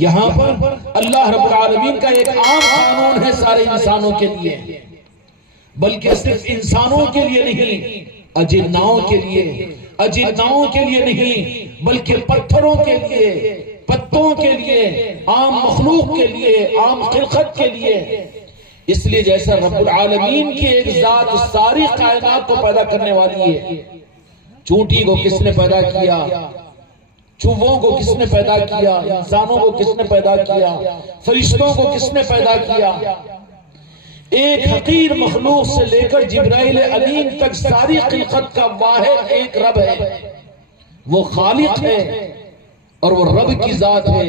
یہاں پر اللہ رب العالمین کا ایک عام قانون ہے سارے انسانوں کے لیے، بلکہ صرف انسانوں کے لیے نہیں، اجناؤں کے لیے نہیں، بلکہ پتھروں کے لیے، پتوں کے لیے، عام مخلوق کے لیے، عام خلقت کے لیے۔ اس لیے جیسا رب العالمین کی ایک ذات ساری کائنات کو پیدا کرنے والی ہے، چونٹی کو کس نے پیدا کیا، چوہوں کو کس نے پیدا کیا، انسانوں کو کس نے پیدا کیا، فرشتوں کو کس نے پیدا کیا، ایک حقیر مخلوق سے لے کر جبرائیل امین تک ساری خلقت کا واحد ایک رب ہے، وہ خالق ہے اور وہ رب کی ذات ہے،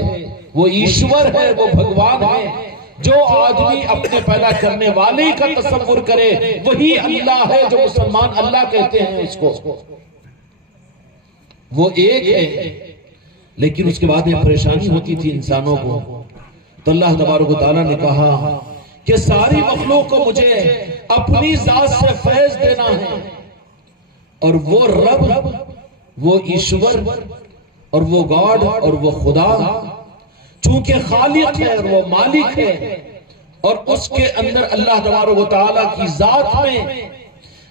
وہ ایشور ہے، وہ بھگوان ہے۔ جو آدمی اپنے پیدا کرنے والے کا تصور کرے وہی اللہ ہے، جو مسلمان اللہ کہتے ہیں اس کو، وہ ایک ہے۔ لیکن اس کے بعد یہ پریشانی ہوتی تھی انسانوں کو، تو اللہ تبارک و تعالیٰ نے کہا کہ ساری مخلوق کو مجھے اپنی ذات سے فیض دینا ہے، اور وہ رب، وہ ایشور اور وہ گاڈ اور وہ خدا چونکہ خالق ہے اور وہ مالک ہے، اور اس کے اندر اللہ تبارک و تعالیٰ کی ذات میں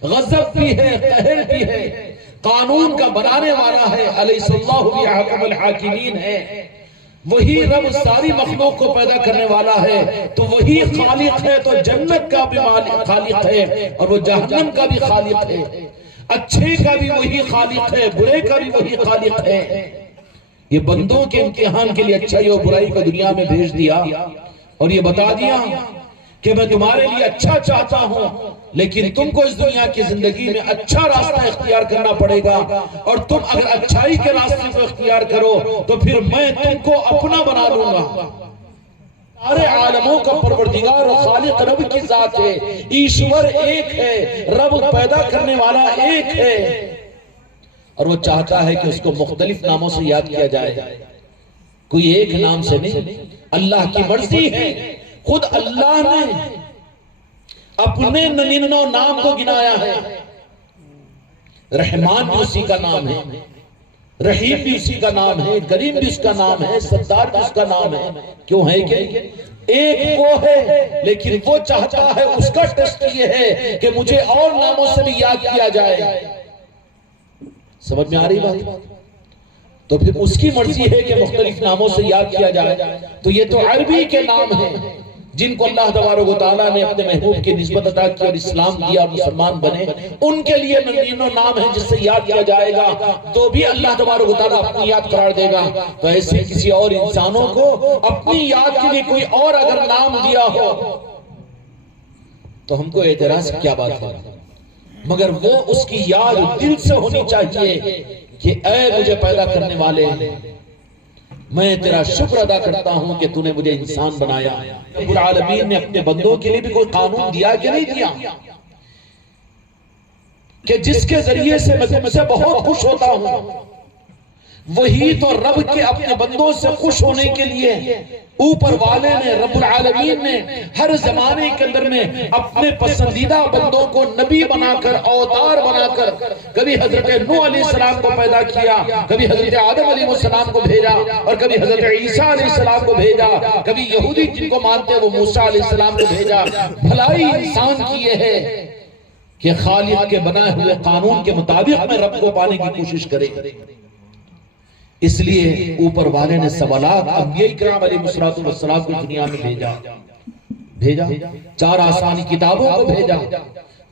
غضب بھی ہے، قہر بھی ہے، قانون کا بنانے والا ہے، الیس اللہ بأحکم الحاکمین ہے، وہی رب ساری مخلوق کو پیدا کرنے والا ہے، تو وہی خالق ہے، تو جنت کا بھی خالق ہے اور وہ جہنم کا بھی خالق ہے، اچھے کا بھی وہی خالق ہے، برے کا بھی وہی خالق ہے۔ یہ بندوں کے امتحان کے لیے اچھائی اور برائی کو دنیا میں بھیج دیا اور یہ بتا دیا کہ میں تمہارے لیے اچھا چاہتا ہوں، لیکن تم کو اس دنیا کی زندگی میں اچھا راستہ اختیار کرنا پڑے گا، اور تم اگر اچھائی کے راستے کو اختیار کرو تو پھر میں تم کو اپنا بنا لوں گا۔ سارے عالموں کا پروردگار اور خالق رب کی ذات ہے، ایشور ایک ہے، رب پیدا کرنے والا ایک ہے، اور وہ چاہتا ہے کہ اس کو مختلف ناموں سے یاد کیا جائے، کوئی ایک نام سے نہیں۔ اللہ کی مرضی ہے، خود اللہ نے اپنے 99 نام کو گنایا ہے، رحمان بھی اسی کا نام ہے، رحیم بھی اسی کا نام ہے، کریم بھی اس کا نام ہے، ستار بھی اس کا نام ہے۔ کیوں ہے کہ ایک وہ ہے، لیکن وہ چاہتا ہے، اس کا ٹیسٹ یہ ہے کہ مجھے اور ناموں سے بھی یاد کیا جائے۔ سمجھ میں آ رہی بات؟ تو پھر اس کی مرضی ہے کہ مختلف ناموں سے یاد کیا جائے۔ تو یہ تو عربی کے نام ہیں جن کو اللہ تبارک و تعالیٰ نے اپنے محبوب کی نسبت عطا کی اور اسلام دیا اور مسلمان بنے، ان کے لیے 99 نام ہیں جس سے یاد کیا جائے گا، تو بھی اللہ تبارک و تعالیٰ اپنی یاد قرار دے گا۔ تو ایسے کسی اور انسانوں کو اپنی یاد کے لیے کوئی اور اگر نام دیا ہو تو ہم کو اعتراض کیا بات ہے، مگر وہ اس کی یاد دل سے ہونی چاہیے کہ اے مجھے پیدا کرنے والے، میں تیرا شکر ادا کرتا ہوں کہ تو نے مجھے انسان بنایا۔ رب العالمین نے اپنے بندوں کے لیے بھی کوئی قانون دیا کہ نہیں دیا کہ جس کے ذریعے سے میں تم سے بہت خوش ہوتا ہوں؟ وہی تو رب کے اپنے بندوں سے خوش ہونے کے لیے اوپر والے نے، رب العالمین نے ہر زمانے کے اندر میں اپنے پسندیدہ بندوں کو نبی بنا کر، اوتار بنا کر، کبھی حضرت نوح علیہ السلام کو پیدا کیا، کبھی حضرت آدم علیہ السلام کو بھیجا، اور کبھی حضرت عیسیٰ علیہ السلام کو بھیجا، کبھی یہودی جن کو مانتے ہیں وہ موسیٰ علیہ السلام کو بھیجا۔ بھلائی انسان کی یہ ہے کہ خالق کے بنائے ہوئے قانون کے مطابق میں رب کو پانے کی کوشش کرے۔ اس لیے اوپر والے نے سوالات انبیاء کرام علیہ السلام کو دنیا میں بھیجا، 4 آسمانی کتابوں کو بھیجا،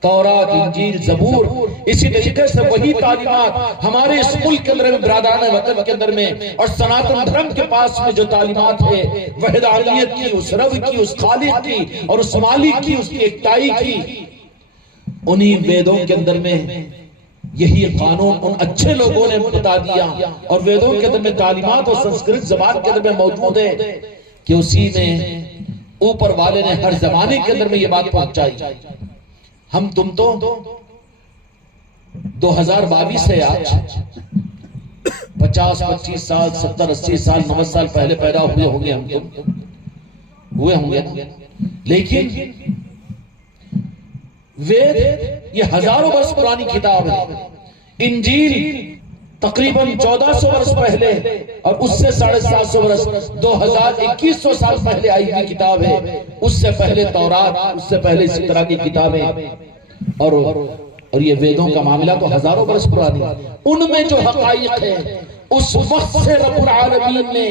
تورات، انجیل، زبور۔ اسی طریقے سے وہی تعلیمات ہمارے اس ملک کے اندر میں، برادران وطن کے اندر میں، اور سناتن دھرم کے پاس میں جو تعلیمات ہے وحدانیت کی، اس رب کی، اس خالق کی، اور اس مالک کی، اس کی ایکتائی کی، انہی ویدوں کے اندر میں یہی قانون ان اچھے لوگوں نے بتا دیا، اور ویدوں کے اندر میں تعلیمات اور سنسکرت زبان کے اندر میں موجود ہے کہ اسی میں اوپر والے نے ہر زمانے کے اندر میں یہ بات پہنچائی۔ ہم تم تو 2022 ہے آج، 50 25 سال 70 80 سال 90 سال پہلے پیدا ہوئے ہوں گے، ہم تم ہوئے ہوں گے، لیکن وید یہ ہزاروں برس پرانی کتاب ہے، انجیل تقریباً 1400 برس پہلے اور اس سے 750 برس 2100 سال پہلے آئی ہوئی کتاب ہے. اس سے پہلے تورات، اس سے پہلے اسی طرح کی کتابیں، اور یہ ویدوں کا معاملہ تو ہزاروں برس پرانی. ان میں جو حقائق ہے اس وقت سے رب العالمین نے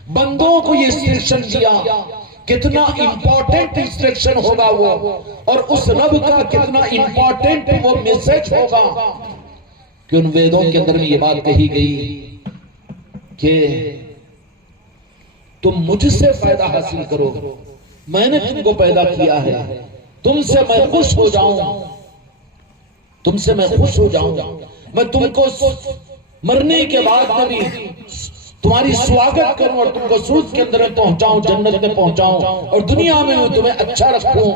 بندوں کو یہ انسٹرکشن دیا. کتنا امپورٹنٹ انسٹرکشن ہوگا وہ، اور اس رب کا کتنا امپورٹنٹ وہ میسج ہوگا کہ ان ویدوں کے اندر میں یہ بات کہی گئی کہ تم مجھ سے فائدہ حاصل کرو، میں نے تم کو پیدا کیا ہے، تم سے میں خوش ہو جاؤں، تم سے میں خوش ہو جاؤں، میں تم کو مرنے کے بعد میں بھی تمہاری سواگت کروں اور تم کو سرخ کے اندر پہنچاؤں، جنت میں پہنچاؤں، اور دنیا میں تمہیں اچھا رکھوں.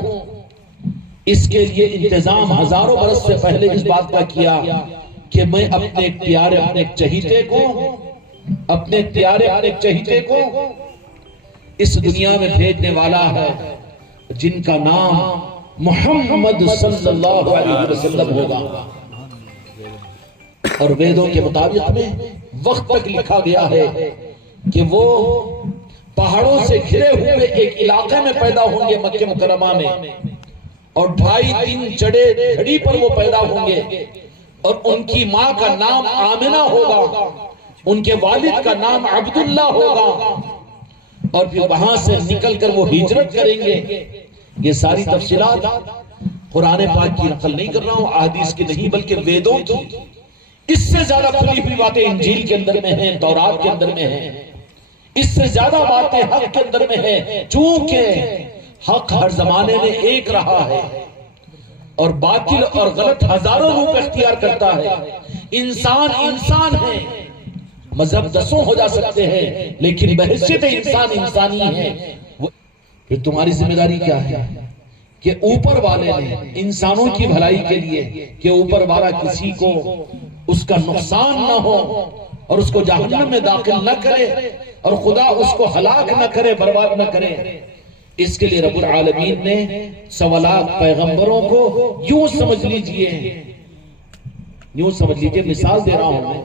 اس کے لیے انتظام ہزاروں برس سے پہلے اس بات کا کیا کہ میں اپنے ایک پیارے اپنے ایک چہیتے کو اس دنیا میں بھیجنے والا ہے، جن کا نام محمد صلی اللہ علیہ وسلم ہوگا. اور ویدوں کے مطابق میں وقت تک لکھا گیا ہے کہ وہ پہاڑوں سے گھرے ہوئے ایک علاقے میں پیدا ہوں گے، مکہ مکرمہ میں، اور 2.5 دن چڑے گھڑی پر وہ پیدا ہوں گے، اور ان کی ماں کا نام آمنہ ہوگا، ان کے والد کا نام عبداللہ ہوگا، اور پھر وہاں سے نکل کر وہ ہجرت کریں گے. یہ ساری تفصیلات قرآن پاک کی نقل نہیں کر رہا ہوں، احادیث کی نہیں، بلکہ ویدوں کی. اس سے زیادہ کھلی ہوئی باتیں انجیل کے اندر میں ہیں، تورات کے اندر میں ہیں. اس سے زیادہ باتیں حق کے اندر میں ہیں، چونکہ حق ہر زمانے میں ایک رہا ہے اور باطل اور غلط ہزاروں روپ اختیار کرتا ہے. انسان ہے، مذہب 10 ہو جا سکتے ہیں، لیکن بحیثیت انسان انسانی ہے. پھر تمہاری ذمہ داری کیا ہے کہ اوپر والے نے انسانوں کی بھلائی کے لیے، کہ اوپر والا کسی کو اس کا نقصان نہ ہو اور اس کو جہنم میں داخل نہ کرے، اور خدا اس کو ہلاک نہ کرے، برباد نہ کرے. اس کے لیے رب العالمین نے 1.25 لاکھ پیغمبروں کو یوں سمجھ لیجئے مثال دے رہا ہوں میں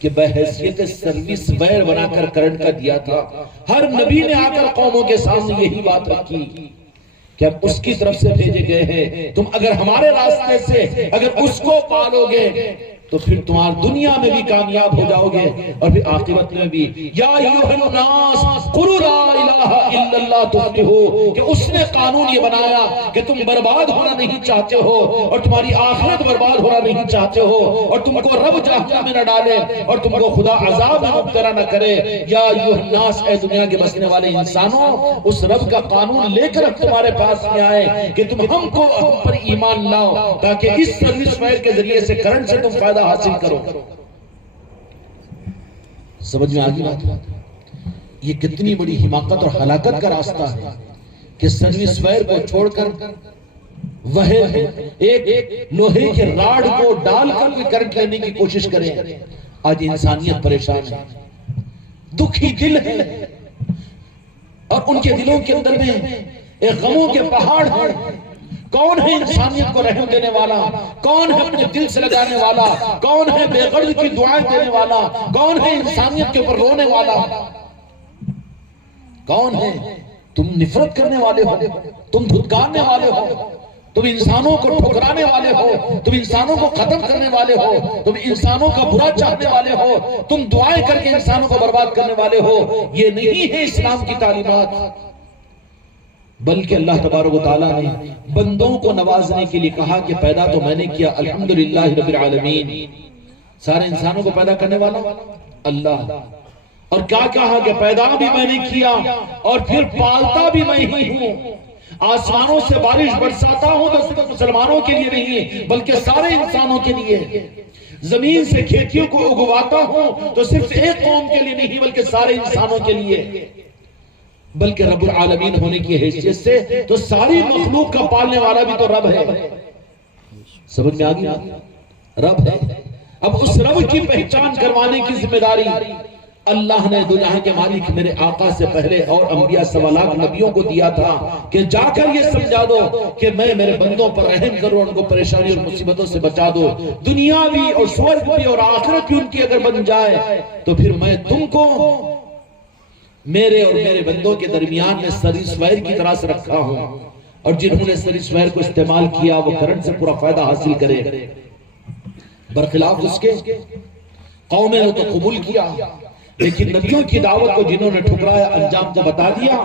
کہ بحیثیت سروس وائر بنا کر کرنٹ کا دیا تھا. ہر نبی نے آ کر قوموں کے سامنے یہی بات رکھی کہ ہم اس کی طرف سے بھیجے گئے ہیں، تم اگر ہمارے راستے سے اگر اس کو پالو گے تو پھر تمہار دنیا میں بھی کامیاب ہو جاؤ گے اور پھر آخرت میں بھی. یا ایھا الناس قولوا لا الہ الا اللہ تفلحوا، کہ اس نے قانون یہ بنایا کہ تم برباد ہونا نہیں چاہتے ہو اور تمہاری آخرت برباد ہونا نہیں چاہتے ہو، اور تم کو رب جہنم میں نہ ڈالے اور تم کو خدا عذاب میں مبتلا نہ کرے. یا ایھا الناس، اے دنیا کے بسنے والے انسانوں، اس رب کا قانون لے کر تمہارے پاس میں آئے کہ تم ہم پر ایمان لاؤ، تاکہ اس سروس وائر کے ذریعے سے کرنٹ سے تم فائدہ حاصل کرو. سمجھ میں آگئی بات؟ یہ کتنی بڑی حماقت اور ہلاکت کا راستہ ہے کہ سروس وائر کو چھوڑ کر وہ ایک لوہے کے راڈ کو ڈال کر کرنٹ لینے کی کوشش کریں. آج انسانیت پریشان ہے، دکھی دل ہے، اور ان کے دلوں کے اندر میں ایک غموں کے پہاڑ ہیں. کون ہے انسانیت کو رحم دینے والا؟ کون ہے اپنے دل سے لگانے والا؟ کون ہے بے غرض کی دعائیں دینے والا؟ کون ہے انسانیت کے اوپر رونے والا؟ کون ہے؟ تم نفرت کرنے والے ہو، تم دھتکارنے والے ہو، تم انسانوں کو ٹھکرانے والے ہو، تم انسانوں کو ختم کرنے والے ہو، تم انسانوں کا برا چاہنے والے ہو، تم دعائیں کر کے انسانوں کو برباد کرنے والے ہو. یہ نہیں ہے اسلام کی تعلیمات. بلکہ اللہ تبارک و تعالیٰ نے بندوں کو نوازنے کے لیے کہا کہ پیدا تو میں نے کیا، الحمدللہ رب العالمین. سارے انسانوں کو پیدا کرنے والا اللہ. اور کیا کہا کہ پیدا بھی میں نے کیا اور پھر پالتا بھی میں ہی ہوں. آسمانوں سے بارش برساتا ہوں تو صرف مسلمانوں کے لیے نہیں بلکہ سارے انسانوں کے لیے. زمین سے کھیتیوں کو اگواتا ہوں تو صرف ایک قوم کے لیے نہیں بلکہ سارے انسانوں کے لیے. بلکہ رب العالمین ہونے کی حیثیت سے تو ساری مخلوق کا پالنے والا بھی تو رب ہے. سمجھ میں آگئی؟ رب ہے. اب اس رب کی پہچان کروانے کی ذمہ داری اللہ نے دنیا کے مالک میرے آقا سے پہلے اور انبیاء 1.25 لاکھ نبیوں کو دیا تھا کہ جا کر یہ سمجھا دو کہ میں میرے بندوں پر رحم کروں، ان کو پریشانی اور مصیبتوں سے بچا دو، دنیا بھی اور سورگ بھی اور آخرت بھی ان کی اگر بن جائے تو پھر میں تم کو میرے اور میرے بندوں کے درمیان میں سریس وائر کی طرح سے رکھا ہوں، اور جنہوں نے سریس وائر کو استعمال کیا وہ کرنٹ سے پورا فائدہ حاصل کرے۔ برخلاف اس کے قومیں نے تو قبول کیا، لیکن نبیوں کی دعوت کو جنہوں نے ٹھکرایا، انجام تو بتا دیا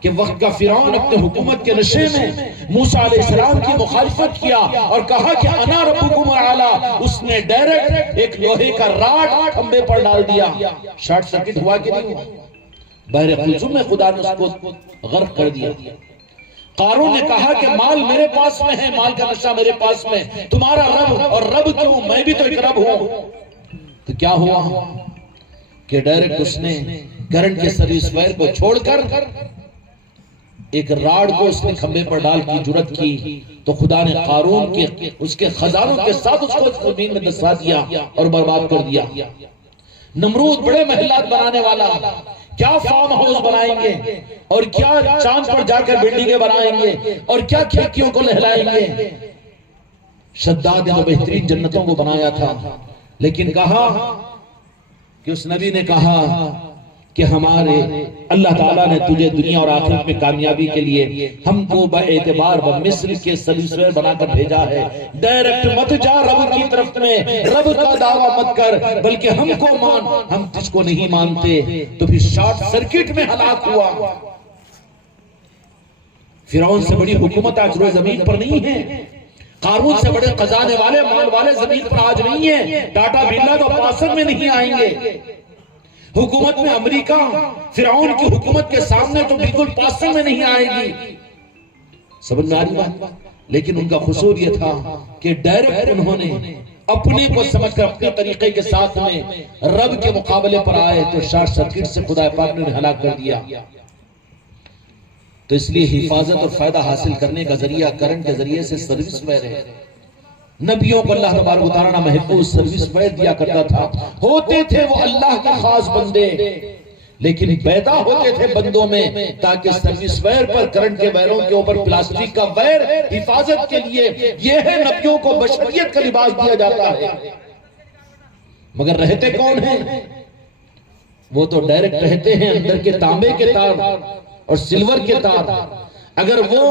کہ وقت کا فرعون اپنے حکومت کے نشے میں موسیٰ علیہ السلام کی مخالفت کیا اور کہا کہ انا ربکم الاعلی، اس نے ڈائریکٹ ایک لوہے کا راڈ کھمبے پر ڈال دیا۔ شارٹ سرکٹ ہوا کہ نہیں ہوا؟ بحر قلزم میں خدا نے اس کو غرق کر دیا۔ قارون نے کہا کہ مال میرے پاس میں ہے، مال کا نشہ میرے پاس میں، تمہارا رب، اور رب کیوں، میں بھی تو ایک رب ہوں۔ تو کیا ہوا کہ ڈائریکٹ اس نے کرنٹ کے سروس وائر کو چھوڑ کر ایک راڈ کو اس نے کھمبے پر ڈال کی جرت کی، تو خدا نے قارون کے اس کے خزانوں کے ساتھ اس کو زمین میں دسا دیا اور برباد کر دیا۔ نمرود بڑے محلات بنانے والا، کیا فارم ہاؤس بنائیں گے اور کیا چاند پر جا کر بلڈنگیں بنائیں گے اور کیا کھڑکیوں کو لہلائیں گے۔ شداد نے بہترین جنتوں کو بنایا تھا، لیکن کہا کہ اس نبی نے کہا کہ ہمارے اللہ تعالیٰ نے تجھے دنیا اور آخرت میں کامیابی کے لیے ہم کو باعتبار بمثل کے سلیسویر بنا کر بھیجا ہے۔ ڈائریکٹ مت جا رب کی طرف میں، رب کا دعویٰ مت کر، بلکہ ہم کو مان، ہم تجھ کو نہیں مانتے۔ تو پھر شارٹ سرکٹ میں ہلاک ہوا۔ فرعون سے بڑی حکومت آج روئے زمین پر نہیں ہے، قارون سے بڑے خزانے والے مال والے زمین پر آج نہیں ہیں، ٹاٹا برلا تو پاسر میں نہیں آئیں گے۔ حکومت میں امریکہ فرعون کی حکومت کے سامنے تو بالکل پاسر میں نہیں آئے گی۔ سمجھ میں آ رہی بات؟ لیکن ان کا قصور یہ تھا کہ ڈائریکٹ انہوں نے اپنے کو سمجھ کر اپنے طریقے کے ساتھ میں رب کے مقابلے پر آئے، تو شارٹ سرکٹ سے خدا پاک نے انہیں ہلاک کر دیا۔ تو اس لیے حفاظت اور فائدہ حاصل کرنے کا ذریعہ کرنٹ کے ذریعے سے سروس وائر ہے۔ نبیوں کو اللہ تبارک و تعالیٰ نے محفوظ سروس وائر دیا کرتا تھا، ہوتے تھے وہ اللہ کے خاص بندے، لیکن پیدا ہوتے تھے بندوں میں تاکہ سروس وائر پر کرنٹ کے وائروں کے اوپر پلاسٹک کا وائر حفاظت کے لیے، یہ ہے نبیوں کو بشریت کا لباس دیا جاتا ہے۔ مگر رہتے کون ہیں؟ وہ تو ڈائریکٹ رہتے ہیں اندر کے تانبے کے تار اور سلور کے تار۔ اگر وہ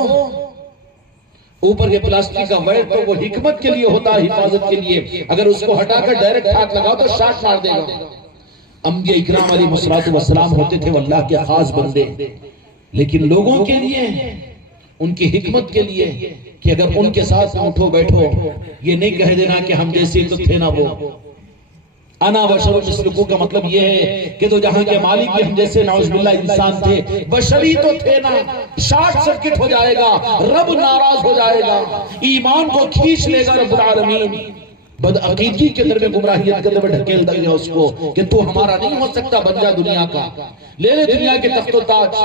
اوپر کے پلاسٹک کا وائر تو وہ حکمت کے لیے ہوتا ہے، حفاظت کے لیے، اگر اس کو ہٹا کر ڈائریکٹ ہاتھ لگاؤ تو شاٹ مار دے گا۔ انبیاء اکرام علیہ السلام ہوتے تھے وہ اللہ کے خاص بندے، لیکن لوگوں کے لیے، ان کی حکمت کے لیے کہ اگر ان کے ساتھ اٹھو بیٹھو، یہ نہیں کہہ دینا کہ ہم جیسے تو تھے نہ وہ۔ انا بشر مثلکم کا مطلب یہ ہے کہ تو جہاں کے مالک بھی ہم جیسے نعوذ باللہ انسان تھے، بشری تو تھے نا، شارٹ سرکٹ ہو جائے گا، رب ناراض ہو جائے گا، ایمان کو کھینچ لے گا رب العالمین، بد عقیدگی کے اندر میں گمراہیت کے اندر میں ڈھکیل دے گا اس کو کہ تو ہمارا نہیں ہو سکتا، بن جا دنیا کا، لے لے دنیا کے تخت و تاج،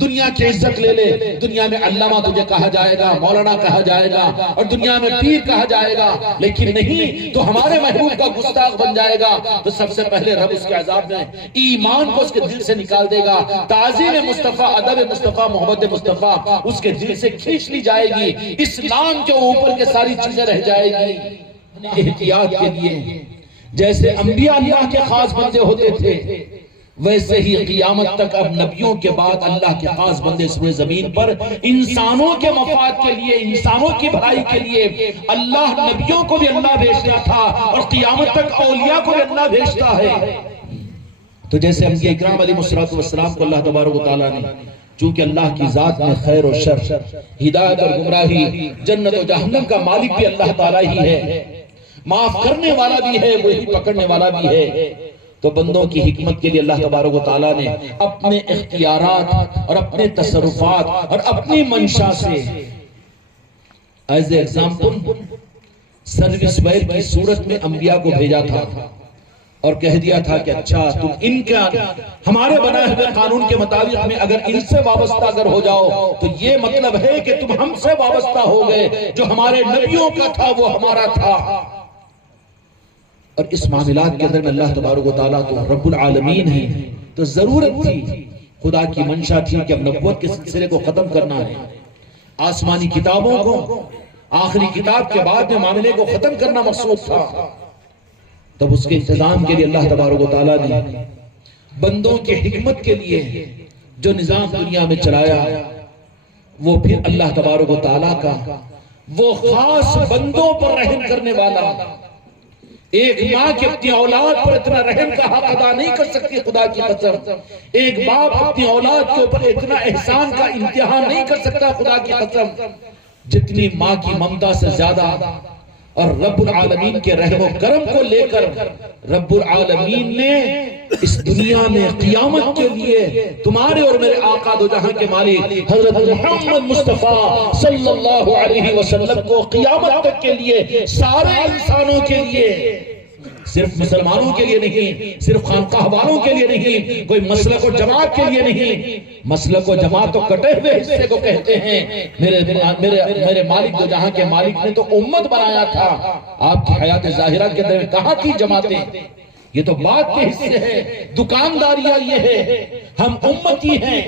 دنیا کی عزت لے لے، دنیا میں علامہ تجھے کہا جائے گا، مولانا کہا جائے گا، اور دنیا میں پیر کہا جائے گا، لیکن نہیں تو ہمارے محبوب کا گستاخ بن جائے گا، تو سب سے پہلے رب اس کے عذاب میں ایمان کو اس کے دل سے نکال دے گا، تعظیم مصطفیٰ، ادب مصطفیٰ، محبت مصطفیٰ اس کے دل سے کھینچ لی جائے گی، اسلام کے اوپر کے ساری چیزیں رہ جائے گی۔ احتیاط کے لیے جیسے انبیاء اللہ کے خاص بندے ہوتے تھے، ویسے ہی قیامت تک اب نبیوں کے بعد اللہ کے خاص بندے اس زمین پر انسانوں کے مفاد کے لیے، انسانوں کی بھلائی کے لیے اللہ نبیوں کو بھی اللہ بھیجتا تھا، اور قیامت تک اولیاء کو بھی اللہ بھیجتا ہے۔ تو جیسے انبیاء اکرام علیہ السلام کو اللہ تبارک و تعالیٰ نے، چونکہ اللہ کی ذات میں خیر و شر، ہدایت اور گمراہی، جنت و جہنم کا مالک بھی اللہ تعالیٰ ہی ہے، معاف کرنے والا بھی ہے، وہی پکڑنے والا بھی ہے۔ تو بندوں کی حکمت کے لیے اللہ تبارک و تعالیٰ نے اپنے اختیارات اور اپنے تصرفات اور اپنی منشا سے ایز ایگزامپل سروس وائر کی صورت میں انبیاء کو بھیجا تھا اور کہہ دیا تھا کہ اچھا تم ان کا ہمارے بنائے ہوئے قانون کے مطابق میں اگر ان سے وابستہ اگر ہو جاؤ تو یہ مطلب ہے کہ تم ہم سے وابستہ ہو گئے، جو ہمارے نبیوں کا تھا وہ ہمارا تھا۔ اور اس معاملات کے اندر میں اللہ تبارک و تعالیٰ تو رب العالمین ہے، تو ضرورت تھی، خدا کی منشا تھی کہ اب نبوت کے سلسلے کو ختم کرنا ہے، آسمانی کتابوں کو آخری کتاب کے بعد میں معاملے کو ختم کرنا مقصود تھا۔ تب اس کے انتظام کے لیے اللہ تبارک و تعالیٰ نے بندوں کے حکمت کے لیے جو نظام دنیا میں چلایا، وہ پھر اللہ تبارک و تعالیٰ کا وہ خاص بندوں پر رحم کرنے والا، ایک ماں کے اپنی اولاد پر اتنا رحم کا حق ادا نہیں کر سکتی، خدا کی قسم ایک باپ اپنی اولاد کے اوپر اتنا احسان کا انتہا نہیں کر سکتا، خدا کی قسم جتنی ماں کی ممتا سے زیادہ۔ اور رب العالمین کے رحم و کرم کو لے کر رب العالمین نے اس دنیا میں قیامت کے لیے تمہارے اور میرے آقا دو جہاں کے مالک حضرت محمد مصطفیٰ صلی اللہ علیہ وسلم کو قیامت تک کے لیے، سارے انسانوں کے لیے، صرف مسلمانوں کے لیے نہیں، صرف خانقاہ والوں کے لیے نہیں، کوئی مسلک و جماعت کے لیے نہیں، مسلک و جماعت تو کٹے ہوئے حصے کو کہتے ہیں۔ میرے مالک دو جہاں کے مالک نے تو امت بنایا تھا، آپ کی حیات ظاہرہ کے اندر کہاں تھی جماعتیں؟ یہ تو بات کے حصے ہے، دکانداریاں یہ ہے، ہم امتی ہیں،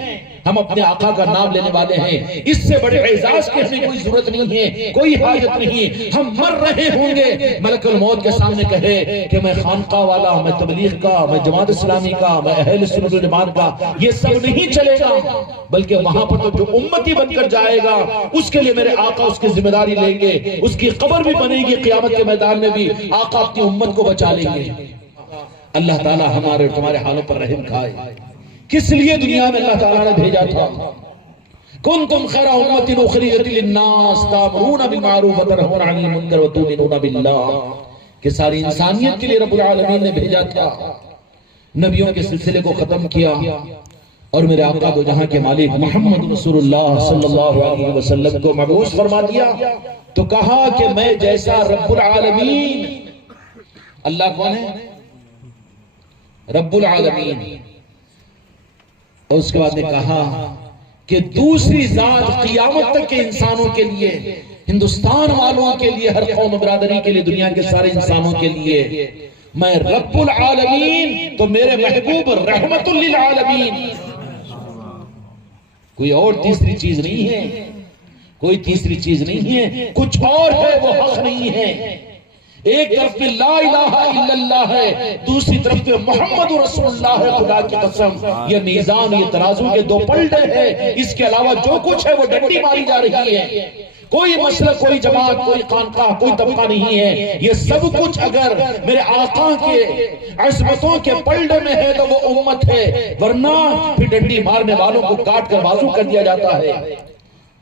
ہم اپنے آقا کا نام لینے والے ہیں، اس سے بڑے اعزاز کے ہمیں کوئی ضرورت نہیں ہے، کوئی حاجت نہیں۔ ہم مر رہے ہوں گے، ملک الموت کے سامنے کہے کہ میں خانقاہ والا، میں تبلیغ کا، میں جماعت اسلامی کا، میں اہل سنت والجماعت کا، یہ سب نہیں چلے گا، بلکہ وہاں پر تو جو امتی بن کر جائے گا اس کے لیے میرے آقا اس کی ذمہ داری لیں گے، اس کی قبر بھی بنے گی، قیامت کے میدان میں بھی آقا اپنی امت کو بچا لیں گے۔ اللہ تعالیٰ ہمارے اور تمہارے حالوں پر رحم کھائے۔ کس لیے دنیا میں اللہ تعالیٰ نے بھیجا تھا؟ کنتم خیر امت اخرجت للناس تأمرون بالمعروف وتنہون عن المنکر وتؤمنون باللہ، کہ ساری انسانیت کے لیے رب العالمین نے بھیجا تھا، نبیوں کے سلسلے کو ختم کیا، اور میرے آقا دو جہاں کے مالک محمد رسول اللہ صلی اللہ علیہ وسلم کو مبعوث فرما دیا، تو کہا کہ میں جیسا رب العالمین، اللہ کون ہے؟ رب العالمین، اور اس کے بعد نے کہا کہ دوسری ذات قیامت تک کے انسانوں کے لیے، ہندوستان والوں کے لیے، ہر قوم برادری کے لیے، دنیا کے سارے انسانوں کے لیے میں رب العالمین، تو میرے محبوب رحمت للعالمین، کوئی اور تیسری چیز نہیں ہے، کوئی تیسری چیز نہیں ہے، کچھ اور ہے وہ حق نہیں ہے۔ ایک طرف میں لا الہ الا اللہ ہے، دوسری طرف میں محمد رسول اللہ ہے، خدا کی قسم یہ میزان، یہ ترازو کے دو پلٹے ہیں، اس کے علاوہ جو کچھ ہے وہ ڈنڈی ماری جا رہی ہے، کوئی مسلک، کوئی جماعت، کوئی خانقاہ، کوئی طبقہ نہیں ہے، یہ سب کچھ اگر میرے آقا کے عظمتوں کے پلڑے میں ہے تو وہ امت ہے، ورنہ پھر ڈنڈی مارنے والوں کو کاٹ کر بازو کر دیا جاتا ہے۔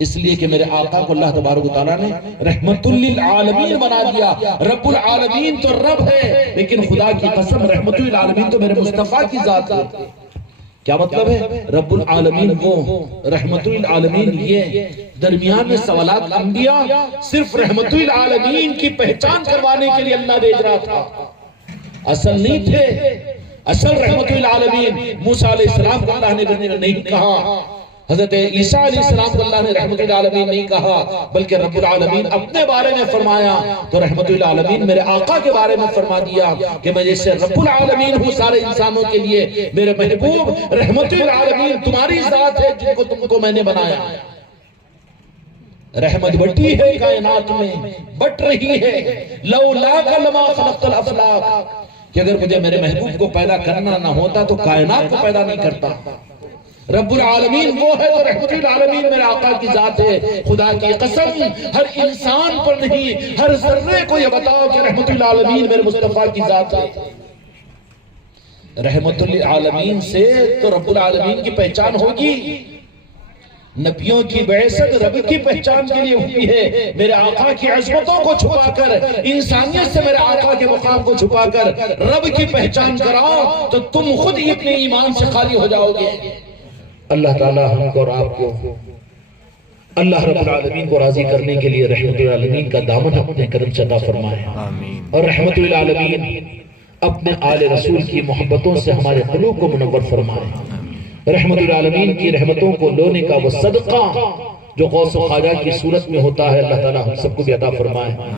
اس لیے کہ میرے آقا کو اللہ تبارک و تعالیٰ نے رحمت للعالمین بنا دیا۔ رب العالمین تو رب ہے، لیکن خدا کی قسم رحمت للعالمین تو میرے مصطفیٰ کی ذات ہے۔ کیا مطلب ہے؟ رب العالمین وہ، رحمت للعالمین یہ۔ درمیان میں سوالات انبیاء صرف رحمت للعالمین کی پہچان کروانے کے لیے اللہ بھیج رہا تھا، اصل نہیں تھے۔ اصل رحمت للعالمین موسیٰ علیہ السلام کو اللہ نے نہیں کہا، حضرت عیسیٰ علیہ السلام کو اللہ نے رحمت للعالمین نہیں کہا، بلکہ رب العالمین اپنے بارے میں فرمایا، تو رحمت للعالمین میرے آقا کے بارے میں فرما دیا کہ میں جیسے رب العالمین ہوں سارے انسانوں کے لیے، میرے محبوب رحمت للعالمین تمہاری ذات ہے جن کو تم کو میں نے بنایا۔ رحمت بٹی ہے کائنات میں، بٹ رہی ہے، لولاک لما خلقت الافلاک، کہ اگر مجھے میرے محبوب کو پیدا کرنا نہ ہوتا تو کائنات کو پیدا نہیں کرتا۔ رب العالمین وہ ہے تو رحمت العالمین میرے آقا کی ذات ہے۔ خدا کی قسم ہر انسان پر نہیں، ہر ذرے کو یہ بتاؤ کہ رحمت العالمین میرے مصطفیٰ کی ذات ہے۔ رحمت للعالمین سے تو رب العالمین کی پہچان ہوگی، نبیوں کی بعثت رب کی پہچان کے لیے ہوئی ہے۔ میرے آقا کی عظمتوں کو چھپا کر، انسانیت سے میرے آقا کے مقام کو چھپا کر رب کی پہچان کراؤ تو تم خود ہی اپنے ایمان سے خالی ہو جاؤ گے۔ اللہ تعالیٰ ہم کو اور آپ کو، اللہ رب العالمین کو راضی کرنے کے لیے رحمت العالمین کا دامن اپنے کرم سے عطا فرمائے، اور رحمت العالمین اپنے آل رسول کی محبتوں سے ہمارے قلوب کو منور فرمائے۔ رحمت العالمین کی رحمتوں کو لونے کا وہ صدقہ جو غوث و خواجہ کی صورت میں ہوتا ہے، اللہ تعالیٰ ہم سب کو بھی عطا فرمائے۔